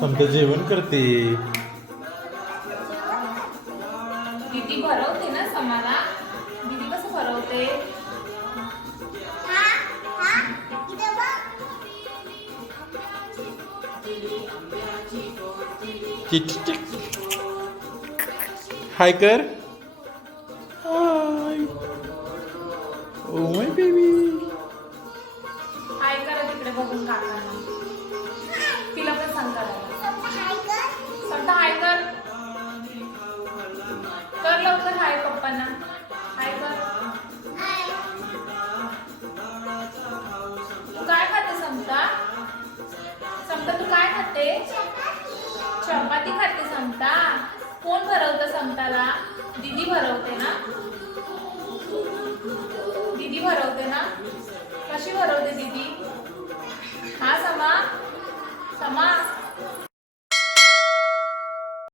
समजा जेवण करते. दीदी भरवते ना समाला? दीदी कसं भरवते? हाय कर. ओ माय बेबी हाय करा तिकडे बघून काकांना तिला पण सांग करायला समजा हाय कर. कर लवकर हाय पप्पांना. हाय कर. तू काय खाते समता? समता तू काय खाते? चपाती खाते समता. कोण भरवतं समताला? दीदी भरवते ना? ती भरवते ना? कशी भरवते दीदी? हा समा. समा.